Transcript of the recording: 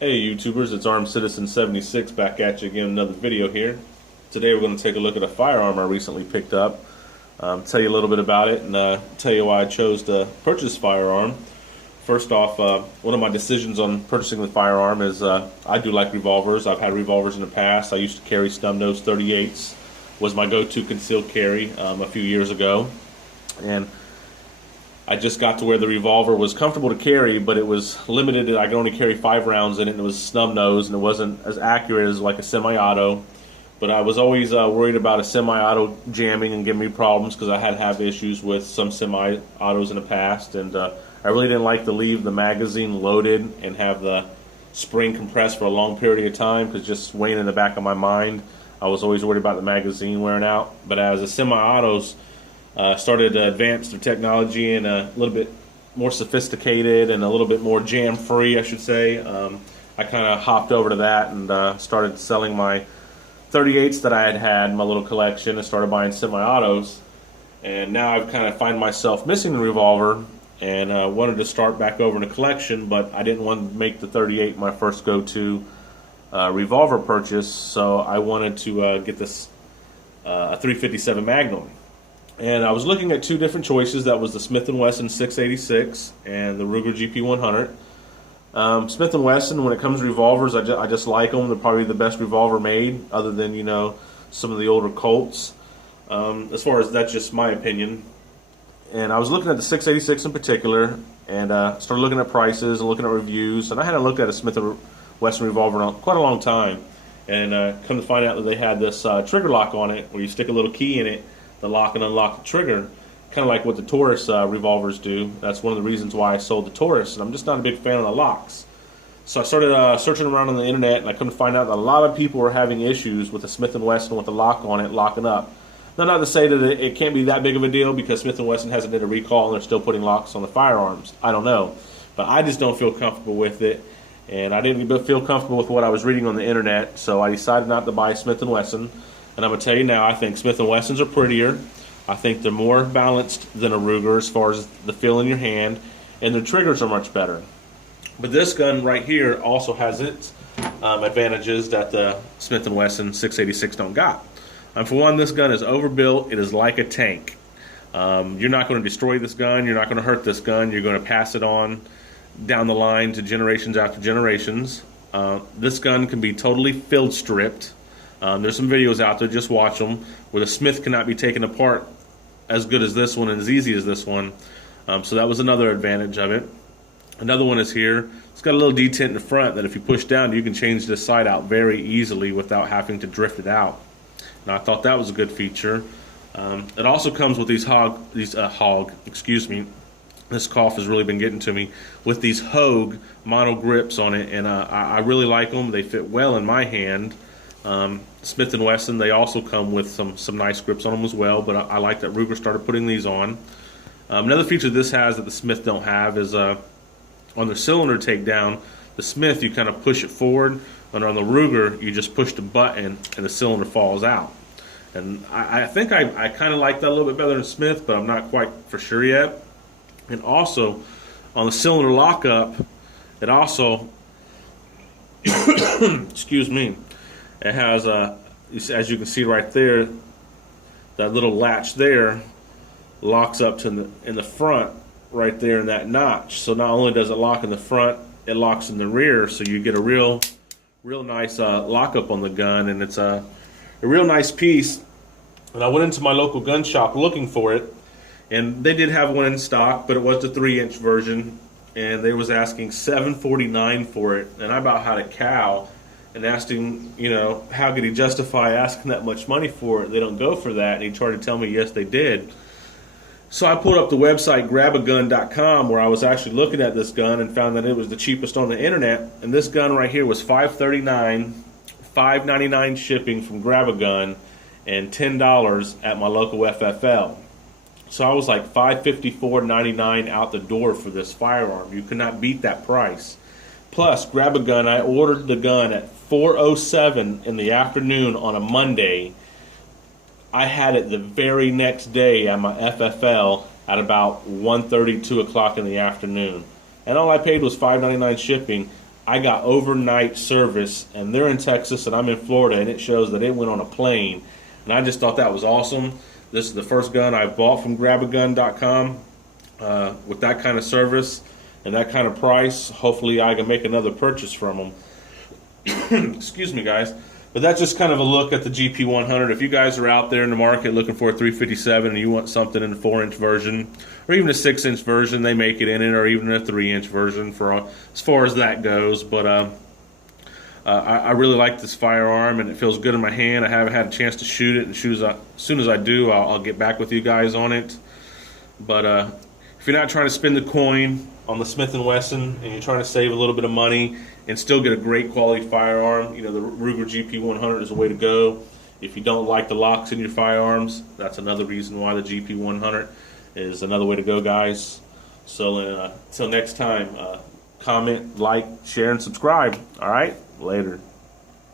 Hey YouTubers, it's Armed Citizen 76 back at you again, another video here. Today we're going to take a look at a firearm I recently picked up, tell you a little bit about it, and tell you why I chose to purchase this firearm. First off, one of my decisions on purchasing the firearm is I do like revolvers. I've had revolvers in the past. I used to carry snub-nose 38s, was my go-to concealed carry a few years ago, and I just got to where the revolver was comfortable to carry, but it was limited. I could only carry 5 rounds in it, and it was snub nose, and it wasn't as accurate as like a semi-auto. But I was always worried about a semi-auto jamming and giving me problems because I had issues with some semi-autos in the past, and I really didn't like to leave the magazine loaded and have the spring compressed for a long period of time, because just weighing in the back of my mind, I was always worried about the magazine wearing out. But as the semi-autos started to advance their technology and a little bit more sophisticated and a little bit more jam-free, I should say, I kind of hopped over to that and started selling my 38s that I had in my little collection and started buying semi-autos. And now I've kind of find myself missing the revolver and wanted to start back over in the collection, but I didn't want to make the 38 my first go-to revolver purchase, so I wanted to get this a 357 Magnum. And I was looking at two different choices. That was the Smith & Wesson 686 and the Ruger GP100. Smith & Wesson, when it comes to revolvers, I just like them. They're probably the best revolver made, other than, you know, some of the older Colts. As far as that's just my opinion. And I was looking at the 686 in particular, and started looking at prices and looking at reviews. And I hadn't looked at a Smith & Wesson revolver in quite a long time. And come to find out that they had this trigger lock on it, where you stick a little key in it, the lock and unlock the trigger, kind of like what the Taurus revolvers do. That's one of the reasons why I sold the Taurus, and I'm just not a big fan of the locks. So I started searching around on the internet, and I come to find out that a lot of people were having issues with the Smith & Wesson with the lock on it, locking up. Now, not to say that it can't be that big of a deal, because Smith & Wesson hasn't did a recall and they're still putting locks on the firearms. I don't know. But I just don't feel comfortable with it, and I didn't even feel comfortable with what I was reading on the internet, so I decided not to buy Smith & Wesson. And I'm going to tell you now, I think Smith & Wessons are prettier. I think they're more balanced than a Ruger as far as the feel in your hand, and their triggers are much better. But this gun right here also has its advantages that the Smith & Wesson 686 don't got. For one, this gun is overbuilt. It is like a tank. You're not going to destroy this gun. You're not going to hurt this gun. You're going to pass it on down the line to generations after generations. This gun can be totally field stripped. There's some videos out there, just watch them, where the Smith cannot be taken apart as good as this one and as easy as this one. So that was another advantage of it. Another one is here. It's got a little detent in the front that if you push down, you can change this sight out very easily without having to drift it out. And I thought that was a good feature. It also comes with these excuse me, this cough has really been getting to me, with these Hogue mono grips on it, and I really like them. They fit well in my hand. Smith & Wesson, they also come with some nice grips on them as well, but I like that Ruger started putting these on. Another feature this has that the Smith don't have is on the cylinder takedown, the Smith, you kind of push it forward, and on the Ruger, you just push the button and the cylinder falls out. And I think I kind of like that a little bit better than Smith, but I'm not quite for sure yet. And also, on the cylinder lockup, it also, excuse me, it has, as you can see right there, that little latch there locks up to in the front right there in that notch. So not only does it lock in the front, it locks in the rear, so you get a real nice lockup on the gun, and it's a real nice piece. And I went into my local gun shop looking for it, and they did have one in stock, but it was the 3-inch version, and they was asking $749 for it, and I about had a cow. And asked him, you know, how could he justify asking that much money for it? They don't go for that. And he tried to tell me, yes, they did. So I pulled up the website grabagun.com, where I was actually looking at this gun and found that it was the cheapest on the internet. And this gun right here was $539, $5.99 shipping from Grabagun, and $10 at my local FFL. So I was like $554.99 out the door for this firearm. You could not beat that price. Plus, Grabagun, I ordered the gun at 4:07 in the afternoon on a Monday. I had it the very next day at my FFL at about 1:30, 2 o'clock in the afternoon. And all I paid was $5.99 shipping. I got overnight service, and they're in Texas and I'm in Florida, and it shows that it went on a plane. And I just thought that was awesome. This is the first gun I bought from grabagun.com with that kind of service and that kind of price. Hopefully I can make another purchase from them. Excuse me, guys. But that's just kind of a look at the gp100. If you guys are out there in the market looking for a 357 and you want something in the 4-inch version or even a 6-inch version, they make it in it, or even a 3-inch version for as far as that goes. But I really like this firearm, and it feels good in my hand. I haven't had a chance to shoot it, and as soon as I do, I'll get back with you guys on it. But if you're not trying to spend the coin on the Smith & Wesson and you're trying to save a little bit of money and still get a great quality firearm, you know, the Ruger GP100 is the way to go. If you don't like the locks in your firearms, that's another reason why the GP100 is another way to go, guys. So until next time, comment, like, share, and subscribe. All right? Later.